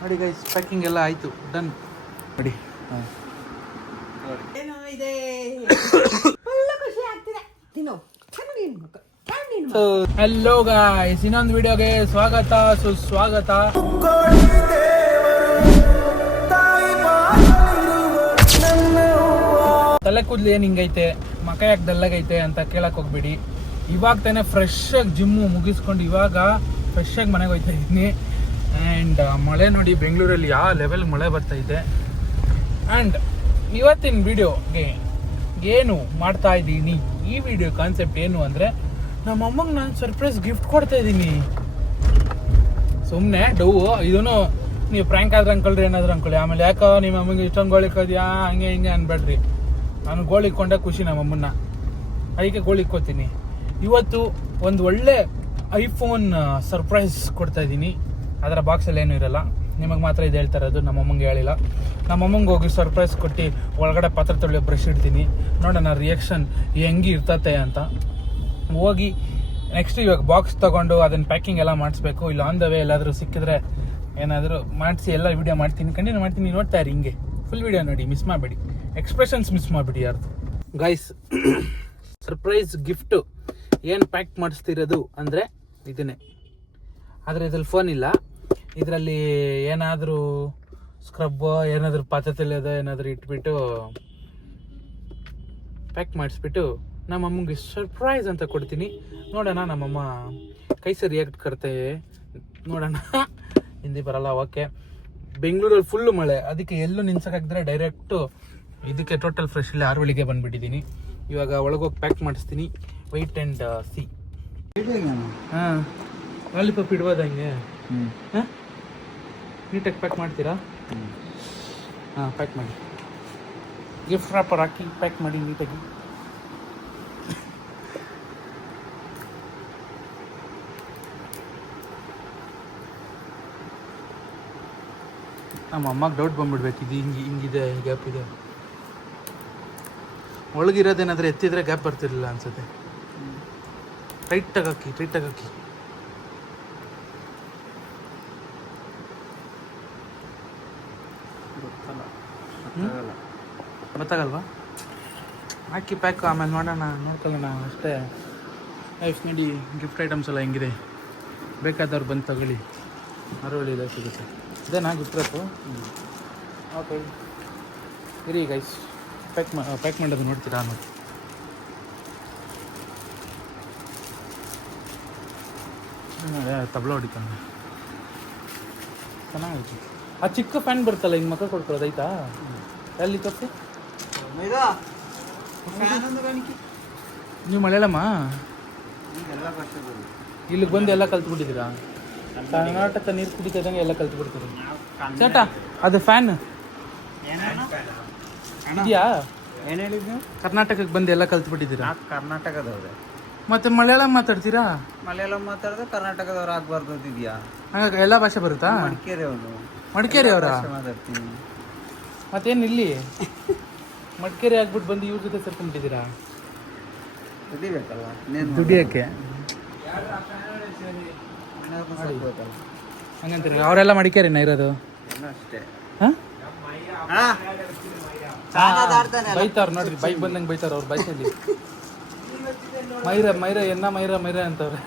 ನೋಡಿ guys, packing ಎಲ್ಲ ಆಯಿತು, ಡನ್ ನೋಡಿ. ಏನೋ ಇದೆ, ಖುಷಿ ಆಗ್ತಿದೆ. ಹಲೋ ಗಾಯ್ಸ್, ಇನ್ನೊಂದು ವಿಡಿಯೋಗೆ ಸ್ವಾಗತ ಸುಸ್ವಾಗತ. ತಲೆ ಕೂದಲು ಏನು ಹಿಂಗೈತೆ, ಮಕ ಯಾಕೆ ದಲ್ಲಾಗೈತೆ ಅಂತ ಕೇಳಕ್ ಹೋಗ್ಬಿಡಿ. ಇವಾಗ ತಾನೇ ಫ್ರೆಶ್ ಆಗಿ ಜಿಮ್ಮು ಮುಗಿಸ್ಕೊಂಡು ಇವಾಗ ಫ್ರೆಶ್ ಆಗಿ ಮನೆಗೆ ಹೋಗ್ತಾ ಇದ್ದೀನಿ. ಆ್ಯಂಡ್ ಮಳೆ ನೋಡಿ, ಬೆಂಗಳೂರಲ್ಲಿ ಯಾವ ಲೆವೆಲ್ ಮಳೆ ಬರ್ತೈತೆ. ಆ್ಯಂಡ್ ಇವತ್ತಿನ ವಿಡಿಯೋಗೆ ಏನು ಮಾಡ್ತಾ ಇದ್ದೀನಿ, ಈ ವಿಡಿಯೋ ಕಾನ್ಸೆಪ್ಟ್ ಏನು ಅಂದರೆ, ನಮ್ಮ ಅಮ್ಮಂಗೆ ನಾನು ಸರ್ಪ್ರೈಸ್ ಗಿಫ್ಟ್ ಕೊಡ್ತಾ ಇದ್ದೀನಿ. ಸುಮ್ಮನೆ ಡೌವು, ಇದೂ ನೀವು ಪ್ರ್ಯಾಂಕ್ ಆದ್ರೆ ಅಂಕೊಳ್ರಿ, ಏನಾದ್ರು ಅಂಕೊಳ್ಳಿ. ಆಮೇಲೆ ಯಾಕೋ ನಿಮ್ಮ ಅಮ್ಮಗೆ ಇಷ್ಟೊಂದು ಗೋಳಿ ಇಕ್ಕೋದ್ಯಾ ಹಂಗೆ ಹಿಂಗೆ ಅನ್ಬೇಡ್ರಿ. ನಾನು ಗೋಳಿ ಇಕ್ಕೊಂಡೆ ಖುಷಿ ನಮ್ಮಮ್ಮನ್ನ, ಅದಕ್ಕೆ ಗೋಳಿ ಇಕ್ಕೋತೀನಿ. ಇವತ್ತು ಒಂದು ಒಳ್ಳೆ ಐಫೋನ್ ಸರ್ಪ್ರೈಸ್ ಕೊಡ್ತಾ ಇದ್ದೀನಿ. ಅದರ ಬಾಕ್ಸಲ್ಲಿ ಏನೂ ಇರಲ್ಲ, ನಿಮಗೆ ಮಾತ್ರ ಇದು ಹೇಳ್ತಾ ಇರೋದು, ನಮ್ಮಮ್ಮಂಗೆ ಹೇಳಿಲ್ಲ. ನಮ್ಮಮ್ಮಂಗೆ ಹೋಗಿ ಸರ್ಪ್ರೈಸ್ ಕೊಟ್ಟು ಒಳಗಡೆ ಪಾತ್ರೆ ತೊಳೆಯೋ ಬ್ರಷ್ ಇಡ್ತೀನಿ, ನೋಡೋಣ ರಿಯಾಕ್ಷನ್ ಹೆಂಗೆ ಇರ್ತತೆ ಅಂತ. ಹೋಗಿ ನೆಕ್ಸ್ಟ್ ಇವಾಗ ಬಾಕ್ಸ್ ತೊಗೊಂಡು ಅದನ್ನು ಪ್ಯಾಕಿಂಗ್ ಎಲ್ಲ ಮಾಡಿಸ್ಬೇಕು. ಇಲ್ಲ ಆನ್ ದ ವೇ ಎಲ್ಲಾದರೂ ಸಿಕ್ಕಿದ್ರೆ ಏನಾದರೂ ಮಾಡಿಸಿ ಎಲ್ಲ ವಿಡಿಯೋ ಮಾಡ್ತೀನಿ, ಕಂಟಿನ್ಯೂ ಮಾಡ್ತೀನಿ. ನೋಡ್ತಾ ಇರಿ, ಹಿಂಗೆ ಫುಲ್ ವಿಡಿಯೋ ನೋಡಿ, ಮಿಸ್ ಮಾಡಬೇಡಿ, ಎಕ್ಸ್ಪ್ರೆಷನ್ಸ್ ಮಿಸ್ ಮಾಡಿಬಿಡಿ ಯಾರ್ದು. ಗೈಸ್, ಸರ್ಪ್ರೈಸ್ ಗಿಫ್ಟು ಏನು ಪ್ಯಾಕ್ ಮಾಡಿಸ್ತಿರೋದು ಅಂದರೆ ಇದನ್ನೇ. ಆದರೆ ಇದ್ರಲ್ಲಿ ಫೋನ್ ಇಲ್ಲ, ಇದರಲ್ಲಿ ಏನಾದರೂ ಸ್ಕ್ರಬ್ಬೋ ಏನಾದರೂ ಪಾತ್ರೆ ತೊಳೆಯೋದೋ ಏನಾದರೂ ಇಟ್ಬಿಟ್ಟು ಪ್ಯಾಕ್ ಮಾಡಿಸ್ಬಿಟ್ಟು ನಮ್ಮಮ್ಮಗೆ ಸರ್ಪ್ರೈಸ್ ಅಂತ ಕೊಡ್ತೀನಿ. ನೋಡೋಣ ನಮ್ಮಮ್ಮ ಕೈಸೆ ರಿಯಾಕ್ಟ್ ಕರ್ತೆ, ನೋಡೋಣ. ಹಿಂದಿ ಬರಲ್ಲ, ಓಕೆ. ಬೆಂಗಳೂರಲ್ಲಿ ಫುಲ್ಲು ಮಳೆ, ಅದಕ್ಕೆ ಎಲ್ಲೂ ನಿಲ್ಸೋಕ್ಕಾಗಿದ್ರೆ ಡೈರೆಕ್ಟು ಇದಕ್ಕೆ ಟೋಟಲ್ ಫ್ರೆಶ್ ಇಲ್ಲಿ ಆರುವಳಿಗೆ ಬಂದುಬಿಟ್ಟಿದ್ದೀನಿ. ಇವಾಗ ಒಳಗೋಗಿ ಪ್ಯಾಕ್ ಮಾಡಿಸ್ತೀನಿ. Wait and see. ಹಾಂ, ಲಾಲಿಪಾಪ್ ಇಡ್ಬೋದ ಹಂಗೆ? ಹಾಂ, ನೀಟಾಗಿ ಪ್ಯಾಕ್ ಮಾಡ್ತೀರಾ? ಹಾಂ, ಪ್ಯಾಕ್ ಮಾಡಿ. ಗಿಫ್ಟ್ ರಾಪರ್ ಹಾಕಿ ಪ್ಯಾಕ್ ಮಾಡಿ ನೀಟಾಗಿ. ನಮ್ಮ ಅಮ್ಮಗೆ ಡೌಟ್ ಬಂದ್ಬಿಡ್ಬೇಕು, ಇದು ಹಿಂಗಿದೆ, ಗ್ಯಾಪ್ ಇದೆ. ಒಳಗಿರೋದೇನಾದರೂ ಎತ್ತಿದ್ರೆ ಗ್ಯಾಪ್ ಬರ್ತಿರ್ಲಿಲ್ಲ ಅನ್ಸುತ್ತೆ. ಟೈಟಾಗಿ ಹಾಕಿ. ಗೊತ್ತಾಗಲ್ವಾ? ಹಾಕಿ ಪ್ಯಾಕ್, ಆಮೇಲೆ ನೋಡೋಣ, ನೋಡ್ಕೊಳ್ಳೋಣ ಅಷ್ಟೇ. ಲೈಫ್ ನೋಡಿ, ಗಿಫ್ಟ್ ಐಟಮ್ಸ್ ಎಲ್ಲ ಹೆಂಗಿದೆ, ಬೇಕಾದವ್ರು ಬಂದು ತಗೊಳ್ಳಿ. ಅರವಳಿಲ್ಲ ಸಿಗುತ್ತೆ. ಇದೇನಾ ಗಿಫ್ಟ್ ಬೇಕು? ಓಕೆ, ಇರಿ ಗೈಸ್, ಪ್ಯಾಕ್ ಮಾಡೋದು ನೋಡ್ತೀರಾ? ನೋಡಿ, ತಬಲ ಹೊಡಿತಾನೆ, ಚೆನ್ನಾಗೈತಿ. ಆ ಚಿಕ್ಕ ಫ್ಯಾನ್ ಬರ್ತಲ್ಲ, ಹಿಂಗೆ ಮಕ್ಕ ಕೊಡ್ಕೊಳ್ಳೋದು ಆಯ್ತಾ? ಎಲ್ಲಿ ತಪ್ಪು? ನೀವು ಮಳೆಯಲ್ಲಮ್ಮ ಇಲ್ಲಿಗೆ ಬಂದು ಎಲ್ಲ ಕಲ್ತ್ಬಿಟ್ಟಿದ್ದೀರಾ? ಕರ್ನಾಟಕ ನೀರು ಕುಡಿತದಂಗೆ ಎಲ್ಲ ಕಲ್ತ್ಬಿಡ್ತೀರಿ ಚೇಟ. ಅದು ಫ್ಯಾನ್ ಇದೆಯಾ? ಏನು ಹೇಳಿದ್ವಿ? ಕರ್ನಾಟಕಕ್ಕೆ ಬಂದು ಎಲ್ಲ ಕಲ್ತ್ಬಿಟ್ಟಿದ್ದೀರಾ? ಕರ್ನಾಟಕದವ್ರೆ. ಮತ್ತೆ ಮಲಯಾಳಂ ಮಾತಾಡ್ತೀರಾ? ಮಲಯಾಳಂ ಮಾತಾಡಿದ್ರೆ ಕರ್ನಾಟಕದವ್ರು ಆಗ್ಬಾರ್ದು ಇದೆಯಾ? ಹಂಗಾಗಿ ಎಲ್ಲ ಭಾಷೆ ಬರುತ್ತಾ? ಮಡಿಕೇರಿ ಅವರ ಮಾತಾಡ್ತೀನಿ. ಮತ್ತೇನು ಇಲ್ಲಿ ಮಡಿಕೇರಿ ಆಗ್ಬಿಟ್ಟು ಬಂದು ಇವ್ರ ಜೊತೆ ಸೇರ್ಕೊಂಡ್ಬಿಟ್ಟಿದ್ದೀರಾ? ದುಡಿಬೇಕಲ್ಲ, ದುಡಿಯೋಕ್ಕೆ ಹಂಗಂತೀರಿ? ಅವರೆಲ್ಲ ಮಡಿಕೇರಿನ ಇರೋದು? ಅಷ್ಟೇ. ಹಾಂ, ಬೈತಾವ್ರು ನೋಡ್ರಿ, ಬೈಕ್ ಬಂದಂಗೆ ಬೈತಾರ ಅವ್ರ ಭಾಷೆಯಲ್ಲಿ. ಮೈರ ಎನ್ನ ಮೈರ ಅಂತವ್ರೆ.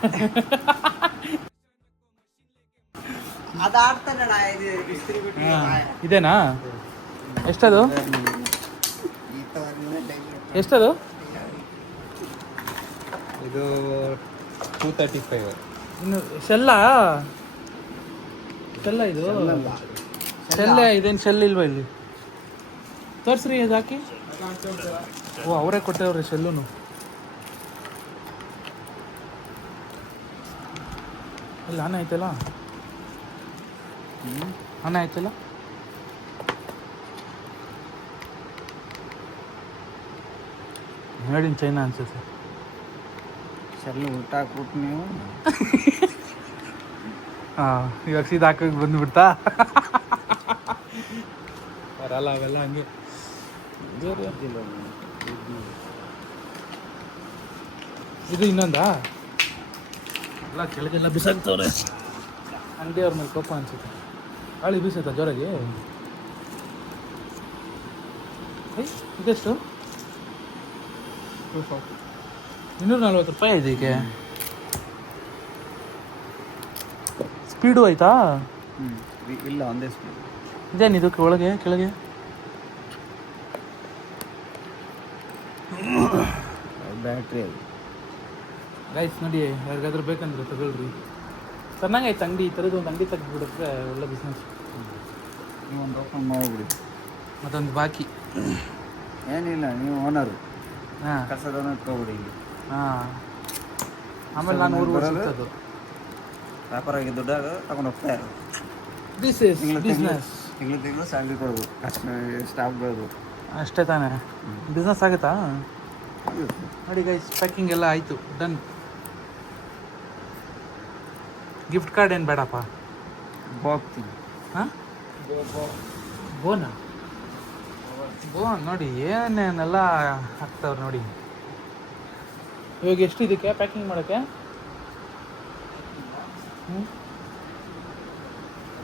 ಇದೇನಾ? ಎಷ್ಟದು? ಇದು 235. ಇನ್ನು ಶೆಲ್ಲ ಇದು ಶೆಲ್ಲ. ಇದೇನು ಶೆಲ್ ಇಲ್ವಾ ಇಲ್ಲಿ? ತೋರಿಸ್ರಿ, ಅದು ಹಾಕಿ. ಓ, ಅವರೇ ಕೊಟ್ಟವ್ರಿ ಶೆಲ್ಲುನು. ಇಲ್ಲ, ಆನೆ ಆಯ್ತಲ್ಲ, ಆನೆ ಆಯ್ತಲ್ಲ. ಮೇಡ್ ಇನ್ ಚೈನಾ ಅನ್ಸುತ್ತೆ. ಶೆಲ್ಲು ಊಟ ಹಾಕ್ಬಿಟ್ಟು ನೀವು ಹಾಂ, ಇವಾಗ ಸೀದಾ ಹಾಕೋಕೆ ಬಂದುಬಿಡ್ತಾ? ಬರಲ್ಲ ಅವೆಲ್ಲ ಹಂಗೆ. ಇದು ಇನ್ನೊಂದಾ? ಎಲ್ಲ ಕೆಳಗೆಲ್ಲ ಬಿಸಾಕ್ತವ್ರೆ. ಅಂಗಡಿಯವ್ರ ಮೇಲೆ ಕೋಪ ಅನ್ಸುತ್ತೆ. ಗಾಳಿ ಬೀಸುತ್ತಾ ಜೋರಾಗಿ? ಇದೆಷ್ಟು? 240 ರೂಪಾಯಿ ಇದಕ್ಕೆ. ಸ್ಪೀಡು ಆಯ್ತಾ? ಇಲ್ಲ, ಒಂದೇ ಸ್ಪೀಡ್. ಇದೇನಿದು ಒಳಗೆ ಕೆಳಗೆ? ಬ್ಯಾಟ್ರಿ ಅದು. ಗೈಸ್ ನೋಡಿ, ಯಾರಿಗಾದ್ರೂ ಬೇಕಂದ್ರೆ ತಗೊಳ್ರಿ. ಚೆನ್ನಾಗೈತೆ ಅಂಗಡಿ. ಈ ಥರದ್ದು ಒಂದು ಅಂಗಡಿ ತೆಗೆದುಬಿಡಿದ್ರೆ ಒಳ್ಳೆ ಬಿಸ್ನೆಸ್. ನೀವೊಂದು ಓಪನ್ ಮಾಡಿಬಿಡಿ. ಮತ್ತೊಂದು ಬಾಕಿ ಏನಿಲ್ಲ, ನೀವು ಓನರು. ಹಾಂ ಕಸದನ್ನ ಇಟ್ಕೊಬಿಡಿ ಇಲ್ಲಿ. ಹಾಂ. ಆಮೇಲೆ ನಾನು ಊರು ಬರೋದು ವ್ಯಾಪಾರ ಆಗಿ ದುಡ್ಡಾಗ ತಗೊಂಡು ಹೋಗ್ತಾ ಇರೋದು. This is business. ತಿಂಗಳು ಸ್ಯಾಲ್ರಿ ಕೊಡ್ಬೋದು, ಅಷ್ಟು ಸ್ಟಾಫ್ಗಳದು. ಅಷ್ಟೇ ತಾನೇ ಬಿಸ್ನೆಸ್ ಆಗುತ್ತಾ? ನೋಡಿ ಗೈಸ್, ಪ್ಯಾಕಿಂಗ್ ಎಲ್ಲ ಆಯಿತು, ಡನ್. ಗಿಫ್ಟ್ ಕಾರ್ಡ್ ಏನು ಬೇಡಪ್ಪ. ಹೋಗ್ತೀನಿ. ಹಾಂ, ಬೋನಾ? ಬೋನ್ ನೋಡಿ ಏನೇನೆಲ್ಲ ಹಾಕ್ತಾವ್ರು ನೋಡಿ. ಇವಾಗ ಎಷ್ಟು ಇದಕ್ಕೆ ಪ್ಯಾಕಿಂಗ್ ಮಾಡೋಕ್ಕೆ?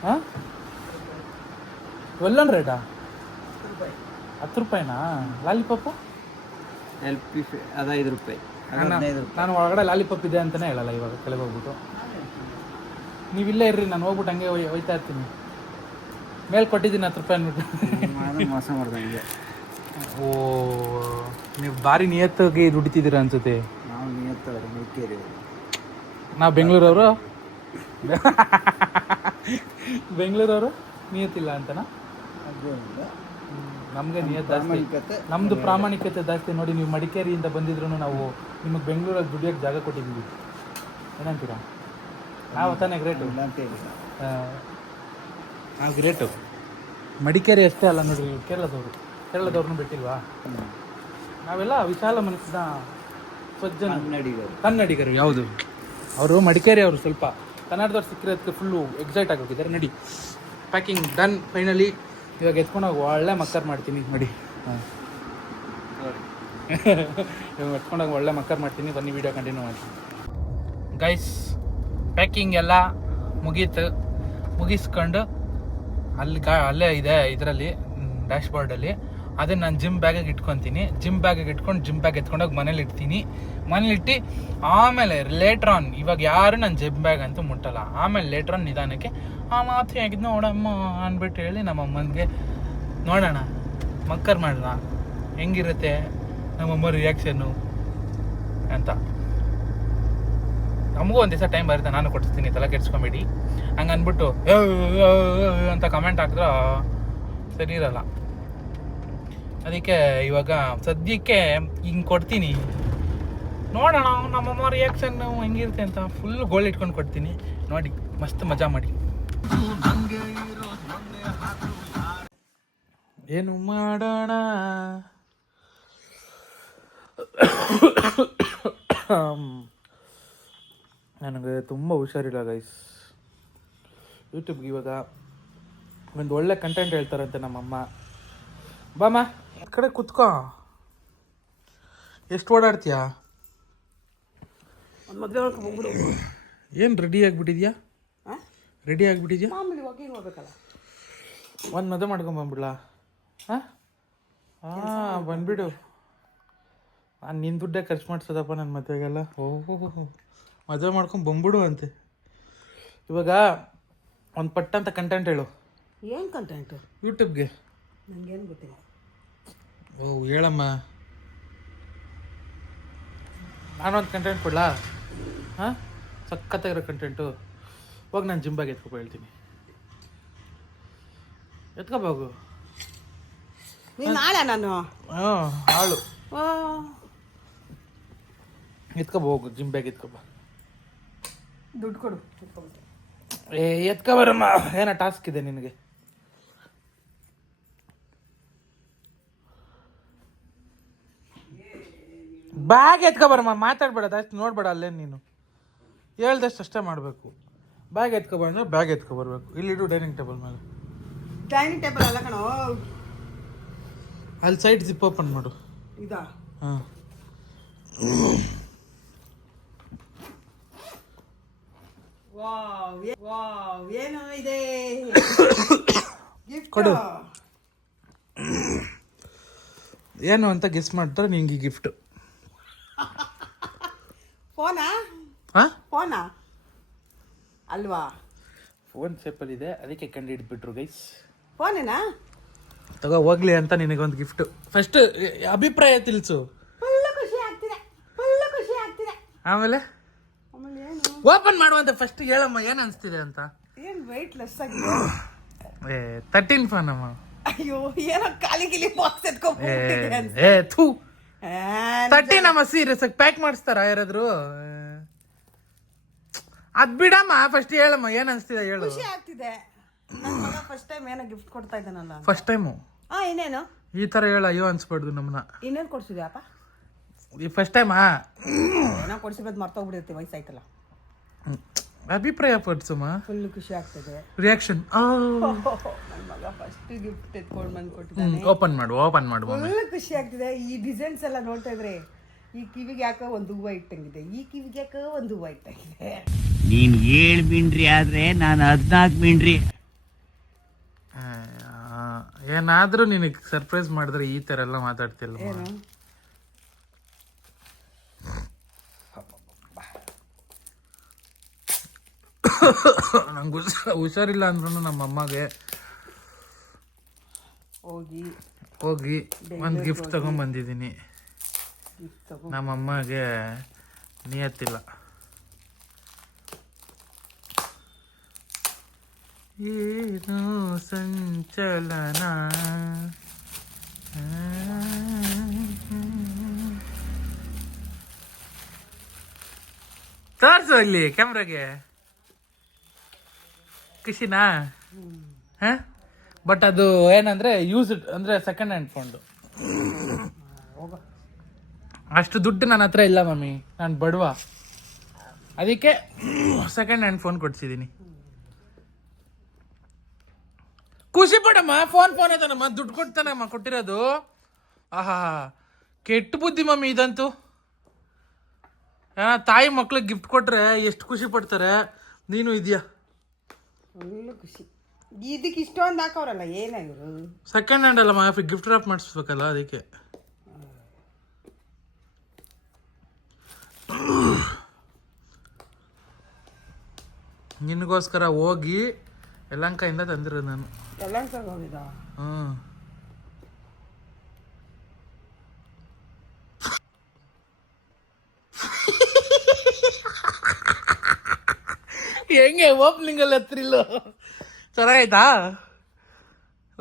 ಹಾಂ, 1200 ರೇಟಾ? 10 ರೂಪಾಯಿನಾ? ಲಾಲಿಪಾಪು LP ಅದು 5 ರೂಪಾಯಿ. ನಾನು ಒಳಗಡೆ ಲಾಲಿಪಾಪ್ ಇದೆ ಅಂತಲೇ ಹೇಳಲ್ಲ ಇವಾಗ. ಕೆಳಗೆ ಹೋಗ್ಬಿಟ್ಟು ನೀವಿಲ್ಲೇ ಇರ್ರಿ, ನಾನು ಹೋಗ್ಬಿಟ್ಟು ಹಂಗೆ ಹೋಯ್ತಾ ಇರ್ತೀನಿ. ಮೇಲೆ ಕೊಟ್ಟಿದ್ದೀನಿ 10 ರೂಪಾಯಿ ಅಂದ್ಬಿಟ್ಟು. ಮೋಸ ಮಾಡ್ದಂಗೆ. ಓ, ನೀವು ಭಾರಿ ನಿಯತ್ತಾಗಿ ದುಡಿತಿದ್ದೀರಾ ಅನ್ಸುತ್ತೆ. ನಾವು ನಿಯತ್ತವರು ಮುಖ್ಯರಿ. ನಾವು ಬೆಂಗಳೂರವರು. ಬೆಂಗಳೂರವರು ನಿಯತ್ತಿಲ್ಲ ಅಂತನಾ? ನಮಗೆ ನಿಯತ್ ಜಾಸ್ತಿ, ನಮ್ಮದು ಪ್ರಾಮಾಣಿಕತೆ ಜಾಸ್ತಿ. ನೋಡಿ, ನೀವು ಮಡಿಕೇರಿಯಿಂದ ಬಂದಿದ್ರು ನಾವು ನಿಮಗೆ ಬೆಂಗಳೂರಲ್ಲಿ ದುಡಿಯೋಕ್ಕೆ ಜಾಗ ಕೊಟ್ಟಿದ್ದೀವಿ. ಏನಂತೀರಾ? ನಾವು ತಾನೇ ಗ್ರೇಟು. ನಾವು ಗ್ರೇಟು. ಮಡಿಕೇರಿ ಅಷ್ಟೇ ಅಲ್ಲ ನೋಡ್ರಿ, ಕೇರಳದವ್ರನ್ನೂ ಬಿಟ್ಟಿಲ್ವಾ? ನಾವೆಲ್ಲ ವಿಶಾಲ ಮನಸ್ಸಿನ ಸಜ್ಜನ ಕನ್ನಡಿಗರು. ಯಾವುದು ಅವರು ಮಡಿಕೇರಿ ಅವರು. ಸ್ವಲ್ಪ ಕನ್ನಡದವ್ರು ಸಿಕ್ಕಿರೋದಕ್ಕೆ ಫುಲ್ಲು ಎಕ್ಸೈಟ್ ಆಗೋಗಿದ್ದಾರೆ. ನೋಡಿ, ಪ್ಯಾಕಿಂಗ್ ಡನ್ ಫೈನಲಿ. ಇವಾಗ ಎತ್ಕೊಂಡೋಗಿ ಒಳ್ಳೆ ಮಕ್ಕರ್ ಮಾಡ್ತೀನಿ ನೋಡಿ. ಹಾಂ, ಇವಾಗ ಎತ್ಕೊಂಡೋಗಿ ಒಳ್ಳೆ ಮಕ್ಕರ್ ಮಾಡ್ತೀನಿ. ಬನ್ನಿ, ವೀಡಿಯೋ ಕಂಟಿನ್ಯೂ ಮಾಡ್ತೀನಿ. ಗೈಸ್, ಪ್ಯಾಕಿಂಗ್ ಎಲ್ಲ ಮುಗಿಸ್ಕೊಂಡು ಅಲ್ಲೇ ಇದೆ ಇದರಲ್ಲಿ ಡ್ಯಾಶ್ ಬೋರ್ಡಲ್ಲಿ. ಅದನ್ನು ನಾನು ಜಿಮ್ ಬ್ಯಾಗಿಗೆ ಇಟ್ಕೊತೀನಿ. ಜಿಮ್ ಬ್ಯಾಗ್ ಎತ್ಕೊಂಡೋಗಿ ಮನೇಲಿ ಇಡ್ತೀನಿ. ಮನೇಲಿಟ್ಟು ಆಮೇಲೆ ಲೇಟ್ರ್ ಆನ್, ಇವಾಗ ಯಾರು ನನ್ನ ಜಿಮ್ ಬ್ಯಾಗ್ ಅಂತೂ ಮುಟ್ಟಲ್ಲ. ಆಮೇಲೆ ಲೇಟ್ರ್ ಆನ್ ನಿಧಾನಕ್ಕೆ ಆ ಮಾತು ಹೇಗಿದ್ದು ನೋಡಮ್ಮ ಅಂದ್ಬಿಟ್ಟು ಹೇಳಿ ನಮ್ಮ ಅಮ್ಮನಿಗೆ ನೋಡೋಣ ಮಕ್ಕರ್ ಮಾಡೋಣ ಹೆಂಗಿರುತ್ತೆ ನಮ್ಮಮ್ಮ ರಿಯಾಕ್ಷನ್ನು ಅಂತ. ನಮಗೂ ಒಂದು ದಿವಸ ಟೈಮ್ ಬರುತ್ತೆ, ನಾನು ಕೊಡ್ತೀನಿ, ತಲೆ ಕೆಡ್ಸ್ಕೊಂಬೇಡಿ. ಹಂಗೆ ಅಂದ್ಬಿಟ್ಟು ಅಂತ ಕಮೆಂಟ್ ಹಾಕಿದ್ರೆ ಸರಿ ಇರಲ್ಲ. ಅದಕ್ಕೆ ಇವಾಗ ಸದ್ಯಕ್ಕೆ ಹಿಂಗೆ ಕೊಡ್ತೀನಿ, ನೋಡೋಣ ನಮ್ಮಮ್ಮ ರಿಯಾಕ್ಷನ್ನು ಹೆಂಗಿರುತ್ತೆ ಅಂತ. ಫುಲ್ ಗೋಲ್ಡ್ ಇಟ್ಕೊಂಡು ಕೊಡ್ತೀನಿ ನೋಡಿ, ಮಸ್ತ್ ಮಜಾ ಮಾಡಿ. ಏನು ಮಾಡೋಣ? ನನಗೆ ತುಂಬ ಹುಷಾರಿಲ್ಲ ಗೈಸ್. ಯೂಟ್ಯೂಬ್ಗೆ ಇವಾಗ ಒಂದು ಒಳ್ಳೆ ಕಂಟೆಂಟ್ ಹೇಳ್ತಾರಂತೆ ನಮ್ಮಮ್ಮ. ಬಾಮ್ಮ ಆ ಕಡೆ ಕುತ್ಕೋ. ಎಷ್ಟು ಓಡಾಡ್ತೀಯಾ? ಏನು ರೆಡಿ ಆಗಿಬಿಟ್ಟಿದ್ಯಾ? ರೆಡಿ ಆಗಿಬಿಟ್ಟಿದ್ಯಾ? ಒಂದು ಮದುವೆ ಮಾಡ್ಕೊಂಬಂದ್ಬಿಡ್ಲಾ? ಹಾಂ ಹಾಂ, ಬಂದ್ಬಿಡು. ನಾನು ನಿನ್ನ ದುಡ್ಡೇ ಖರ್ಚು ಮಾಡಿಸೋದಪ್ಪ ನನ್ನ ಮದುವೆಗೆಲ್ಲ. ಓಹೋ, ಮದುವೆ ಮಾಡ್ಕೊಂಡು ಬಂದ್ಬಿಡು ಅಂತೆ. ಇವಾಗ ಒಂದು ಪಟ್ಟಂತ ಕಂಟೆಂಟ್ ಹೇಳು. ಏನು ಕಂಟೆಂಟ್? ಯೂಟ್ಯೂಬ್ಗೆ. ನನಗೇನು ಗೊತ್ತಿಲ್ಲ. ಓ, ಹೇಳಮ್ಮ. ನಾನೊಂದು ಕಂಟೆಂಟ್ ಕೊಡ್ಲಾ? ಹಾಂ, ಸಖತ್ತಾಗಿರೋ ಕಂಟೆಂಟು. ಹೋಗಿ ನಾನು ಜಿಂಬಾಗಿ ಎತ್ಕೊಬ ಹೇಳ್ತೀನಿ. ಎತ್ಕೊಬೋಗು. ನೀನು ನಾಳೆ ನಾನು ಹಾಳು ಎತ್ಕೊಬೋಗು. ಜಿಂಬಾಗಿ ಎತ್ಕೊಬ. ದುಡ್ಡು ಕೊಡು. ಎತ್ಕೊಬರಮ್ಮ. ಏನೋ ಟಾಸ್ಕ್ ಇದೆ ನಿನಗೆ. ಬ್ಯಾಗ್ ಎತ್ಕೊಬರಮ್ಮ. ಮಾತಾಡ್ಬೇಡ ಜಾಸ್ತಿ, ನೋಡ್ಬೇಡ ಅಲ್ಲೇ. ನೀನು ಹೇಳ್ದಷ್ಟು ಅಷ್ಟೇ ಮಾಡಬೇಕು. ಬ್ಯಾಗ್ ಎತ್ಕೊಬಂದ್ರೆ ಬ್ಯಾಗ್ ಎತ್ಕೊಬರ್ಬೇಕು. ಇಲ್ಲಿಡು ಡೈನಿಂಗ್ ಟೇಬಲ್ ಮೇಲೆ. ಡೈನಿಂಗ್ ಟೇಬಲ್ ಅಲ್ಲ ಕಣೋ, ಅಲ್ಲಿ ಸೈಡ್ ಜಿಪ್ ಓಪನ್ ಮಾಡು. ಇದಾ? ಹಾಂ, ವಾವ್ ಏನೋ ಇದೆ ಗಿಫ್ಟ್ ಕೊಡು. ಏನು ಅಂತ ಗೆಸ್ ಮಾಡ್ತಾರೆ ನಿಂಗೆ ಗಿಫ್ಟ್. ಫೋನಾ ಹಾಂ, ಫೋನಾ ಅಲ್ವಾ? ಫೋನ್ ಶೇಪಲ್ಲಿದೆ, ಅದಕ್ಕೆ ಕಂಡು ಹಿಡಿದ್ಬಿಟ್ರು ಗೈಸ್. ಫೋನೇನಾ? ತಗೋ ಹೋಗ್ಲಿ ಅಂತ ನಿನಗೊಂದು ಗಿಫ್ಟ್. ಫಸ್ಟ್ ಅಭಿಪ್ರಾಯ ತಿಳಿಸು. ಫುಲ್ಲು ಖುಷಿ ಆಗ್ತಿದೆ, ಫುಲ್ಲು ಖುಷಿ ಆಗ್ತಿದೆ. ಆಮೇಲೆ ಆಮೇಲೆ ಏನು? ಓಪನ್ ಮಾಡುವಂತ ಫಸ್ಟ್ ಹೇಳಮ್ಮ ಏನ್ ಅನ್ಸ್ತಿದೆ ಅಂತ. ಏನು ವೆಯ್ಟ್ ಲೆಸ್ ಆಗಿದೆ. 13 ಫೋನ್ ಅಮ್ಮ. ಅಯ್ಯೋ ಏನೋ ಖಾಲಿ ಗಿಲಿ ಬಾಕ್ಸ್ ಎತ್ಕೊಂಡ್ಬಿಟ್ಟಿದೆ. ಏ ಥೂ, 13 ಅಮ್ಮ. ಸೀರಿಯಸ್ ಆಗಿ ಪ್ಯಾಕ್ ಮಾಡಿಸ್ತಾರ ಯಾರಾದ್ರು? ಅದ್ ಬಿಡಮ್ಮ, ಫಸ್ಟ್ ಹೇಳಮ್ಮ ಏನ್ ಅನ್ಸ್ತಿದೆ ಹೇಳು. ಖುಷಿ ಆಗ್ತಿದೆ. ನನ್ನ ಮಗ ಫಸ್ಟ್ ಟೈಮ್ ಏನೋ ಗಿಫ್ಟ್ ಕೊಡ್ತಾ ಇದ್ದಾನಲ್ಲ. ಫಸ್ಟ್ ಟೈಮು ಇನ್ನೇನು ಈ ತರ ಹೇಳ, ಅಯ್ಯೋ ಅನ್ಸ್ಬಾರ್ದು ನಮ್ಮನ್ನ. ಇನ್ನೇನು ಕೊಡ್ಸಿದ್ಯಪ್ಪ? ಈ ಫಸ್ಟ್ ಟೈಮಾ ಏನೋ ಕೊಡ್ಸಿರೋದು ಮರ್ತೋಗ್ಬಿಡುತ್ತೆ, ವಯಸ್ಸಾಯ್ತಲ್ಲ. ಅಭಿಪ್ರಾಯ ಪಡ್ಸಮ್ಮ. ಫುಲ್ ಖುಷಿ ಆಗ್ತದೆ. ರಿಯಾಕ್ಷನ್. ನನ್ನ ಮಗ ಫಸ್ಟ್ ಗಿಫ್ಟ್ ಎತ್ಕೊಂಡು ಬಂದು ಕೊಟ್ಟಿದ್ದಾನೆ. ಓಪನ್ ಮಾಡು. ಫುಲ್ ಖುಷಿ ಆಗ್ತಿದೆ. ಈ ಡಿಸೈನ್ಸ್ ಎಲ್ಲ ನೋಡ್ತಾ ಇದ್ರೆ ಈ ಕಿವಿಗೆ ಯಾಕೋ ಒಂದು ಹೂವು ಇಟ್ಟಂಗಿದೆ, ಈ ಕಿವಿಗೆ ಯಾಕೋ ಒಂದು ಹೂವು ಇಟ್ಟಂಗಿದೆ. ನೀನ್ 7 ಮಿಂಡ್ರಿ ಆದ್ರೆ ನಾನು 14 ಮಿಂಡ್ರಿ. ಏನಾದ್ರೂ ನಿನಗೆ ಸರ್ಪ್ರೈಸ್ ಮಾಡಿದ್ರೆ ಈ ತರ ಎಲ್ಲ ಮಾತಾಡ್ತಿಲ್ಲ. ಏನು ನಂಗೆ ಹುಷಾರಿಲ್ಲ ಅಂದ್ರೂ ನಮ್ಮ ಅಮ್ಮಗೆ ಹೋಗಿ ಒಂದು ಗಿಫ್ಟ್ ತಗೊಂಡ್ ಬಂದಿದ್ದೀನಿ. ಗಿಫ್ಟ್ ತಗೋ. ನಮ್ಮ ಅಮ್ಮಗೆ ನಿಯತ್ತಿಲ್ಲ. ಏನು ಸಂಚಲನ. ತೋರ್ಸು ಅಲ್ಲಿ ಕ್ಯಾಮ್ರಾಗೆ. ಖುಷಿನಾ? ಬಟ್ ಅದು ಏನಂದ್ರೆ ಯೂಸ್ಡ್ ಅಂದ್ರೆ ಸೆಕೆಂಡ್ ಹ್ಯಾಂಡ್ ಫೋನ್ದು. ಅಷ್ಟು ದುಡ್ಡು ನನ್ನ ಹತ್ರ ಇಲ್ಲ ಮಮ್ಮಿ, ನಾನು ಬಡವ. ಅದಕ್ಕೆ ಸೆಕೆಂಡ್ ಹ್ಯಾಂಡ್ ಫೋನ್ ಕೊಡ್ಸಿದ್ದೀನಿ. ಖುಷಿ ಪಡಮ್ಮ. ಫೋನ್ ಐತನಮ್ಮ, ದುಡ್ಡು ಕೊಡ್ತಾನಮ್ಮ ಕೊಟ್ಟಿರೋದು. ಆಹಾ, ಕೆಟ್ಟ ಬುದ್ಧಿ ಮಮ್ಮಿ ಇದಂತೂ. ತಾಯಿ ಮಕ್ಳಿಗೆ ಗಿಫ್ಟ್ ಕೊಟ್ರೆ ಎಷ್ಟು ಖುಷಿ ಪಡ್ತಾರೆ. ನೀನು ಇದೆಯಾ ಫುಲ್ ಖುಷಿ. ಇದಕ್ಕೆ ಇಷ್ಟೊಂದು ಹಾಕವ್ರಲ್ಲ, ಏನಾಗಿರು? ಸೆಕೆಂಡ್ ಹ್ಯಾಂಡ್ ಅಲ್ಲಮ್ಮ, ಗಿಫ್ಟ್ ರ್ಯಾಪ್ ಮಾಡಿಸ್ಬೇಕಲ್ಲ ಅದಕ್ಕೆ. ನಿನಗೋಸ್ಕರ ಹೋಗಿ ಯಲಹಂಕದಿಂದ ತಂದಿರೋದು ನಾನು. ಯಲಹಂಕಕ್ಕೆ ಹೋಗಿದ್ದ? ಹೆಂಗೆ ಓಪನಿಂಗ್ ಅಲ್ಲಿ ಹತ್ರಿಲ್ಲ? ಚೆನ್ನಾಯ್ತಾ?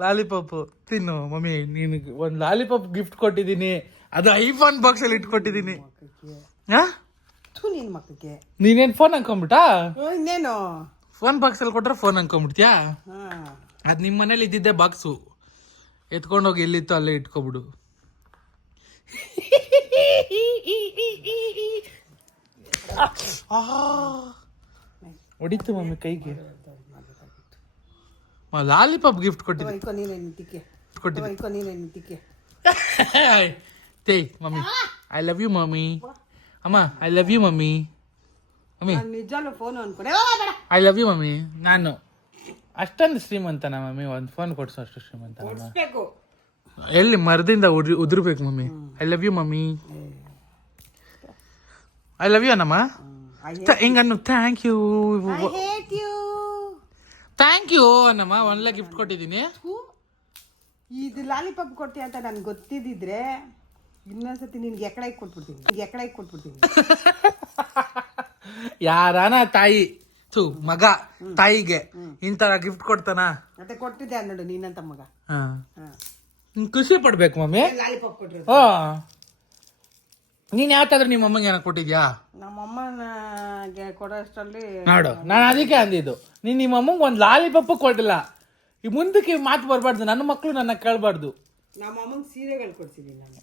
ಲಾಲಿಪಾಪ್ ತಿನ್ನು ಮಮ್ಮಿ. ನಿನಗೆ ಒಂದು ಲಾಲಿಪಾಪ್ ಗಿಫ್ಟ್ ಕೊಟ್ಟಿದ್ದೀನಿ, ಅದು ಐಫೋನ್ ಬಾಕ್ಸ್ ಅಲ್ಲಿ ಇಟ್ಕೊಟ್ಟಿದ್ದೀನಿ. ನಿನ್ ಮಕ್ಕಳಿಗೆ ನೀನೇನ್ ಫೋನ್ ಅನ್ಕೊಂಬಿಟ್ಟಾ? ಇನ್ನೇನು ಫೋನ್ ಬಾಕ್ಸ್ ಅಲ್ಲಿ ಕೊಟ್ರೆ ಫೋನ್ ಅನ್ಕೊಂಬಿಡ್ತೀಯಾ? ಅದ್ ನಿಮ್ ಮನೇಲಿ ಇದ್ದಿದ್ದೆ ಬಾಕ್ಸು, ಎತ್ಕೊಂಡೋಗಿ ಎಲ್ಲಿತ್ತು ಅಲ್ಲೇ ಇಟ್ಕೊಬಿಡು. ಹೊಡಿತು ಮಮ್ಮಿ ಕೈಗೆ. ಲಾಲಿಪಾಪ್ ಗಿಫ್ಟ್ ಕೊಟ್ಟಿದ್ದೆ. Mummy I love you mummy. ಅಮ್ಮ I love you mummy. Mummy ನಿಜಾನು ಫೋನ್ ಅನ್ಕೊಂಡೆ. I love you mummy. ನಾನು ಅಷ್ಟೊಂದು ಶ್ರೀಮಂತನ ಮಮ್ಮಿ? ಒಂದು ಫೋನ್ ಕೊಡ್ಸೋ ಅಷ್ಟು ಶ್ರೀಮಂತ? ಎಲ್ಲಿ ಮರದಿಂದ ಉದುರ್ಬೇಕು mummy. I love you mummy. I love you Annamma. ಹಿಂಗನ್ನು ಥ್ಯಾಂಕ್ ಯು ಅನ್ನಮ್ಮ. ಒಳ್ಳೆ ಗಿಫ್ಟ್ ಕೊಟ್ಟಿದ್ದೀನಿ. ಇದು ಲಾಲಿಪಾಪ್ ಕೊಡ್ತೀಯ ಅಂತ ನನ್ಗೆ ಗೊತ್ತಿದ್ದಿದ್ರೆ ಇನ್ನೊಂದ್ಸತಿ ನಿನ್ಗೆ ಎಕಡೆ ಕೊಟ್ಬಿಡ್ತೀನಿ. ಯಾರಾನ ತಾಯಿ ಮಗ ತಾಯಿಗೆ ಇಂತರ ಗಿಫ್ಟ್ ಕೊಡ್ತಾನ? ಮತ್ತೆ ಕೊಟ್ಟಿದ್ದೆ ನೋಡು ನೀನಂತ ಮಗ. ಖುಷಿ ಪಡ್ಬೇಕು ಮಮ್ಮಿ. ಲಾಲಿಪಾಪ್ ಕೊಟ್ರಿ. ನೀನ್ ಯಾವತ್ತಾದ್ರೂ ನಿಮ್ಮ ಅಮ್ಮಂಗೆ ಏನೋ ಕೊಟ್ಟಿದ್ಯಾ? ನಮ್ಮಮ್ಮನಿಗೆ ಕೊಡೋಷ್ಟರಲ್ಲಿ ನೋಡು, ನಾನು ಅದಕ್ಕೆ ಅಂದಿದ್ದು, ನೀನ್ ನಿಮ್ಮ ಅಮ್ಮಂಗೆ ಒಂದು ಲಾಲಿಪಾಪ್ ಕೊಟ್ಟಿಲ್ಲ. ಈ ಮುಂದಕ್ಕೆ ಮಾತು ಬರಬಾರ್ದು, ನನ್ನ ಮಕ್ಕಳು ನನ್ನ ಕೇಳಬಾರ್ದು. ನಮ್ಮ ಅಮ್ಮಂಗೆ ಸೀರೆಗಳು ಕೊಡ್ಸಿದ್ದೀನಿ ನಾನು.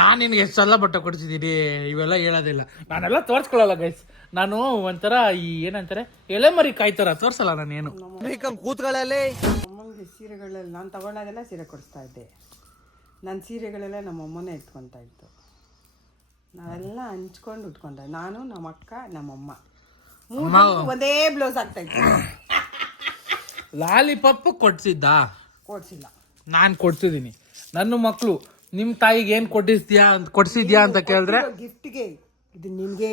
ನಾನು ನಿನ್ಗೆ ಎಷ್ಟು ಸಲ ಬಟ್ಟೆ ಕೊಡ್ಸಿದ್ದೀನಿ, ಇವೆಲ್ಲ ಹೇಳೋದಿಲ್ಲ. ನಾನೆಲ್ಲ ತೋರ್ಸ್ಕೊಳಲ್ಲ ಗೈಸ್. ನಾನು ಒಂಥರ ಈ ಏನಂತಾರೆ ಎಳೆ ಮರಿ ಕಾಯ್ತಾರ, ತೋರ್ಸಲ್ಲ ನಾನೇನು. ಕೂತ್ಕೊಳ್ಳಲಿ. ಅಮ್ಮಂಗೆ ಸೀರೆಗಳೆಲ್ಲ ನಾನು ತಗೊಂಡಾಗೆಲ್ಲ ಸೀರೆ ಕೊಡಿಸ್ತಾ ಇದ್ದೆ. ನನ್ನ ಸೀರೆಗಳೆಲ್ಲ ನಮ್ಮ ಅಮ್ಮನೇ ಎತ್ಕೊತಾ ಇತ್ತು. ನಾವೆಲ್ಲ ಹಂಚ್ಕೊಂಡು ಉಟ್ಕೊಂಡೆ, ನಾನು ನಮ್ಮ ಅಕ್ಕ ನಮ್ಮಮ್ಮ. ಒಂದೇ ಬ್ಲೌಸ್ ಆಗ್ತಾ ಇತ್ತು. ಲಾಲಿಪಾಪ್ ಕೊಡ್ಸಿದ್ದ? ಕೊಡ್ಸಿಲ್ಲ. ನಾನು ಕೊಡ್ಸಿದೀನಿ. ನನ್ನ ಮಕ್ಕಳು ನಿಮ್ಮ ತಾಯಿಗೆ ಏನ್ ಕೊಡ್ಸಿದ್ಯಾ ಅಂತ ಕೇಳಿದ್ರೆ ಗಿಫ್ಟ್ಗೆ ಇದು ನಿನ್ಗೆ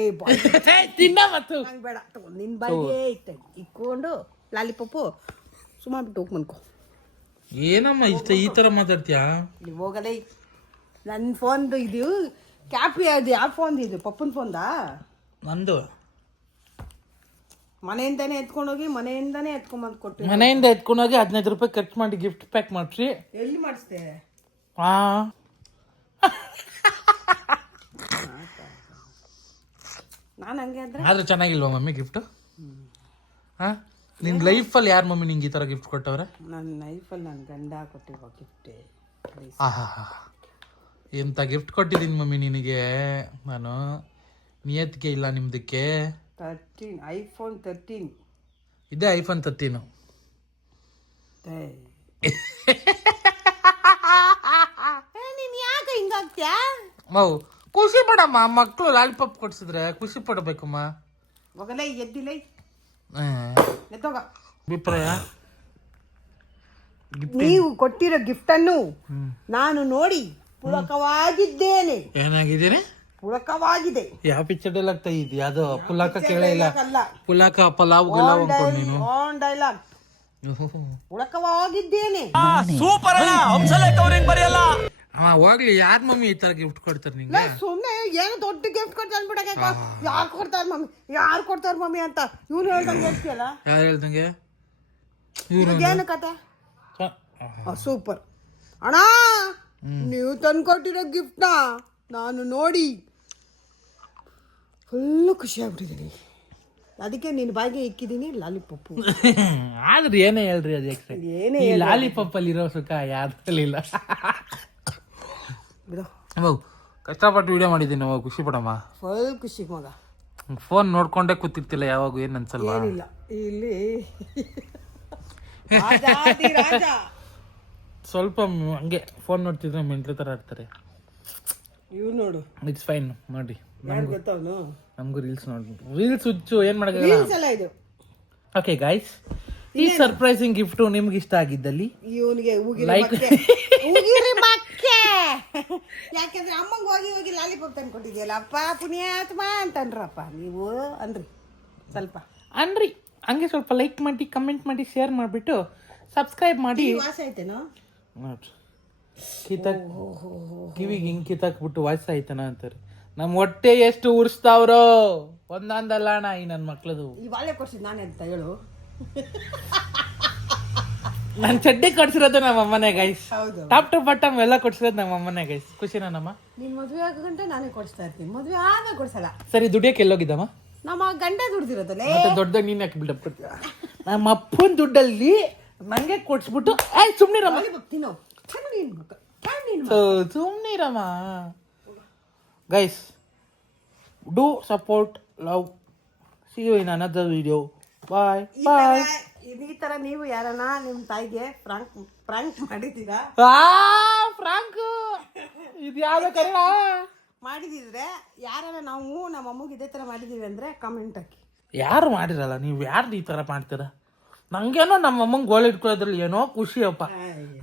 ತಿನ್ನ ಮತ್ತು ನಂಗೆ ಬೇಡ ತಗೋ, ನಿನ್ ಬಾಯಿಗೆ ಇಕ್ಕೊಂಡು ಲಾಲಿಪಾಪು ಸುಮಾರು ಬಿಟ್ಟು ಹೋಗಿ ಮನ್ಕೋ. ಏನಮ್ಮ ಇಷ್ಟ ಈ ತರ ಮಾತಾಡ್ತೀಯಾ? ಇಲ್ಲಿ ಹೋಗಲೇ ನನ್ನ ಫೋನ್ದು ಇದು ಕ್ಯಾಪಿ ಅದು ಯಾವ ಫೋನ್ ಇದು? ಪಪ್ಪನ ಫೋನ್ದಾ? ನಂದು ಮನೆಯಿಂದಾನೆ ಎತ್ಕೊಂಡೋಗಿ ಮನೆಯಿಂದಾನೆ ಎತ್ಕೊಂಬಂದು ಕೊಟ್ಟು ಮನೆಯಿಂದ ಎತ್ಕೊಂಡೋಗಿ 15 ರೂಪಾಯಿ ಖರ್ಚು ಮಾಡಿ ಗಿಫ್ಟ್ ಪ್ಯಾಕ್ ಮಾಡ್ಸಿ. ಎಲ್ಲಿ ಮಾಡಿಸ್ದೆ? ಹಾ ನಾನು ಹಂಗೆ ಅಂದ್ರೆ ಆದ್ರೆ ಚೆನ್ನಾಗಿಲ್ವಾ ಮಮ್ಮಿ ಗಿಫ್ಟ್? ಹಾ ನಿನ್ ಲೈಫಲ್ಲಿ ಯಾರು ಮಮ್ಮಿ ನಿಂಗೆ ಈ ತರ ಗಿಫ್ಟ್ ಕೊಟ್ಟವ್ರೆ? ನನ್ನ ಲೈಫಲ್ಲಿ ನನ್ನ ಗಂಡ ಕೊಟ್ಟಿರೋ ಗಿಫ್ಟೇ. ಆಹಾ ಎಂತ ಗಿಫ್ಟ್ ಕೊಟ್ಟಿದ್ದೀನಿ ಮಮ್ಮಿ ನಿನಗೆ ನಾನು. ನಿಯತ್ತಿಗೆ ಇಲ್ಲ ನಿಮ್ದಕ್ಕೆ. 13 iPhone 13 ಇದೇ iPhone 13. ನೀನು ಯಾಕೆ ಹಿಂಗಾಗ್ತ್ಯಾ? ಮೌ ಖುಷಿ ಪಡಮ್ಮ, ಮಕ್ಕಳು ಲಾಲಿಪಾಪ್ ಕೊಡ್ಸಿದ್ರೆ ಖುಷಿ ಪಡಬೇಕಮ್ಮ. ಹೋಗಲೇ ಎದ್ದಿಲ್ಲ ಎದ್ದೋಗ. ಅಭಿಪ್ರಾಯ ನೀವು ಕೊಟ್ಟಿರೋ ಗಿಫ್ಟ್ ಅನ್ನು ನಾನು ನೋಡಿ ಪುಳಕವಾಗಿದ್ದೇನೆ. ಏನಾಗಿದ್ದೀನಿ? ಪುಳಕವಾಗಿದೆ. ಯಾವ ಪಿಕ್ಚರ್ ಡೈಲಾಗ್ ತೆಗಿದ್ದಿ? ಅದು ಪುಲಾಕ ಕೇಳೇ ಇಲ್ಲ. ಅಲ್ಲ, ಪುಲಾಕ ಪಲಾವ್ ಗಿಲಾವ್ ಅನ್ಕೊಂಡು ನೀನು. On dialogue. ಪುಳಕವಾಗಿದ್ದೇನೆ. ಹೋಗ್ಲಿ, ಯಾರ್ ಮಮ್ಮಿ ಈ ತರ ಗಿಫ್ಟ್ ಕೊಡ್ತಾರೆ ನಿಂಗೆ? ಸುಮ್ಮನೆ ಏನು ದೊಡ್ಡ ಗಿಫ್ಟ್ ಕೊಡ್ತಾ ಅನ್ಬಿಡಕ್ಕೆ. ಯಾರು ಕೊಡ್ತಾರ ಮಮ್ಮಿ, ಯಾರು ಕೊಡ್ತಾರ ಮಮ್ಮಿ ಅಂತ ಇವ್ನು ಹೇಳ್ದಂಗೆ ಹೇಳ್ತೀಯಲ್ಲ. ಯಾರು ಹೇಳ್ದಂಗೆ? ಏನು ಕತೆ? ಸೂಪರ್ ಅಣ್ಣ, ನೀವು ತಂದ್ಕೊಟ್ಟಿರೋ ಗಿಫ್ಟ್ನ ನಾನು ನೋಡಿ ಫುಲ್ಲು ಖುಷಿ ಆಗ್ಬಿಟ್ಟಿದ್ದೀನಿ. ಅದಕ್ಕೆ ನಿನ್ನ ಬಾಯಿಗೆ ಇಕ್ಕಿದ್ದೀನಿ ಲಾಲಿಪಾಪು. ಆದ್ರೆ ಏನೇ ಹೇಳ್ರಿ ಅದು ಏನೇ ಈ ಲಾಲಿಪಾಪ್ ಅಲ್ಲಿ ಇರೋ ಸುಖ ಯಾವ್ದ್ರಲ್ಲಿಲ್ಲ. ಕಷ್ಟಪಟ್ಟು ವಿಡಿಯೋ ಮಾಡಿದ್ದೀನಿ ನಾವು, ಖುಷಿ ಪಡಮ್ಮ. ಫುಲ್ ಖುಷಿ ಮಗ. ಫೋನ್ ನೋಡ್ಕೊಂಡೇ ಕೂತಿರ್ತಿಲ್ಲ ಯಾವಾಗ, ಏನ್ ಅನ್ಸಲ್ವಾ? ಏನಿಲ್ಲ ಇಲ್ಲಿ ರಾಜ ಸ್ವಲ್ಪ ಹಂಗೆ ಫೋನ್ ನೋಡ್ತಿದ್ರೆ ಮೆಂಟ್ಲು ತರ ಆಡ್ತಾರೆ. ಇವ್ ನೋಡು, ಇಟ್ಸ್ ಫೈನ್ ನೋಡಿ. ಯಾರು ಗೊತ್ತವನು? ನಮಗೂ ರೀಲ್ಸ್ ನೋಡಿ, ರೀಲ್ಸ್ ಹುಚ್ಚು, ಏನ್ ಮಾಡಲ್ಲ. ರೀಲ್ಸ್ ಎಲ್ಲ ಇದು. ಓಕೆ ಗೈಸ್, ಈ ಸರ್ಪ್ರೈಸಿಂಗ್ ಗಿಫ್ಟ್ ನಿಮ್ಗೆ ಇಷ್ಟ ಆಗಿದ್ದಲ್ಲಿ ಇವನಿಗೆ ಲೈಕ್ ಯಾಕಂದ್ರೆ ಅಮ್ಮಂಗೆ ಹೋಗಿ ಹೋಗಿ ಲಾಲಿಪಾಪ್ ತಂದ್ಕೊಟ್ಟಿದ್ಯಲ್ಲ ಅಪ್ಪ ಪುಣ್ಯಾತ್ಮ ಅಂತನ್ರಪ್ಪ ನೀವು ಅನ್ರಿ. ಸ್ವಲ್ಪ ಅನ್ರಿ ಹಂಗೆ ಸ್ವಲ್ಪ ಲೈಕ್ ಮಾಡಿ, ಕಮೆಂಟ್ ಮಾಡಿ, ಶೇರ್ ಮಾಡಿಬಿಟ್ಟು ಸಬ್ಸ್ಕ್ರೈಬ್ ಮಾಡಿ. ವಾಸ ಐತೇನೋ ನೋಡ್ರಿ, ಕಿವಿಗೆ ಹಿಂಗೆ ಕಿತ್ತಾಕ್ಬಿಟ್ಟು ವಾಯ್ಸ್ ಆಯ್ತಾನ ಅಂತಾರೆ. ನಮ್ಮ ಹೊಟ್ಟೆ ಎಷ್ಟು ಉರ್ಸ್ತಾವ್ರೋ ಒಂದೊಂದಲ್ಲ ಅಣ್ಣ ಈ ನನ್ನ ಮಕ್ಳದು. ಈ ಬಾಳೆ ಕೊಡ್ಸಿದ್ ನಾನೇ ಅಂತ ಹೇಳು. ನಾನು ಚಡ್ಡಿ ಕೊಡ್ಸಿರೋದು ನಮ್ಮ ಅಮ್ಮನೇ ಗೈಸ್. ಹೌದು, ಟಾಪ್ ಟು ಬಾಟಮ್ ಎಲ್ಲ ಕೊಡ್ಸಿರೋದು ನಮ್ಮ ಅಮ್ಮನೇ ಗೈಸ್. ಖುಷಿನಾ ನಮ್ಮ? ನಿನ್ ಮದ್ವೆ ಆಗೋ ಗಂಟೆ ನಾನೇ ಕೊಡಿಸ್ತಾ ಇರ್ತೀನಿ, ಮದ್ವೆ ಆಗ ಕೊಡ್ಸಲ್ಲ. ಸರಿ, ದುಡಿಯಕ್ಕೆ ಎಲ್ಲೋಗಿದ್ದಮ್ಮ? ನಮ್ಮ ಗಂಡ ದುಡ್ದಿರೋದಲ್ಲೇ. ಮತ್ತೆ ದೊಡ್ಡದಾಗ ನೀನ್ ಯಾಕೆ ಬಿಲ್ಡಪ್ ಕೊಡ್ತೀಯ? ನಮ್ಮ ಅಪ್ಪನ ದುಡ್ಡಲ್ಲಿ ನಂಗೆ ಕೊಡ್ಸ್ಬಿಟ್ಟು ಸುಮ್ನಿರಮ್ಮ, ತಿನ್ನೋ ಸುಮ್ನಿರಮ್ಮ. Guys, do support, love. See you in another video. Bye bye. ಈ ತರ ನೀವು ಯಾರನ್ನ ನಿಮ್ ತಾಯಿಗೆ ಪ್ರಾಂಕ್ ಮಾಡಿದ್ದೀರಾ? ಫ್ರಾಂಕ್ ಇದು ಯಾವ್ದು ಕನ್ನಡ ಮಾಡಿದಿದ್ರೆ ಯಾರನ್ನ ನಾವು ನಮ್ಮ ಅಮ್ಮಗೆ ಇದೇ ತರ ಮಾಡಿದೀವಿ ಅಂದ್ರೆ ಕಮೆಂಟ್ ಹಾಕಿ. ಯಾರು ಮಾಡಿರಲ್ಲ, ನೀವು ಯಾರು ಈ ತರ ಮಾಡ್ತೀರಾ? ನಂಗೇನೋ ನಮ್ಮ ಅಮ್ಮಂಗೆ ಗೋಳಿ ಇಟ್ಕೊಳ್ಳೋದ್ರಲ್ಲಿ ಏನೋ ಖುಷಿಯಪ್ಪ.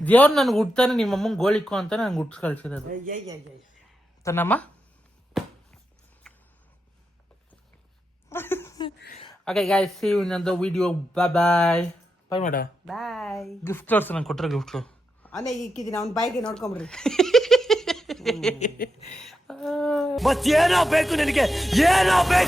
ದೇವ್ರು ನನ್ಗೆ ಹುಡ್ತಾನೆ ನಿಮ್ಮ ಅಮ್ಮಂಗೆ ಗೋಳಿ ಇಕ್ಕೋ ಅಂತ ನಂಗೆ ಹುಡ್ಸ್ ಕಳ್ಸಿರೋದು ತನ್ನಮ್ಮ. Okay guys, see you in another video. Bye bye. Bye madam. Bye. Gift ತೋರ್ಸು, ನಂಗೆ ಕೊಟ್ಟರೆ ಗಿಫ್ಟು ಅವನೇ ಇಕ್ಕಿದ್ದೀನಿ, ಅವ್ನ ಬಾಯಿಗೆ ನೋಡ್ಕೊಂಬ್ರಿ. ಮತ್ತೇನೋ ಬೇಕು ನಿನಗೆ, ಏನೋ ಬೇಕು?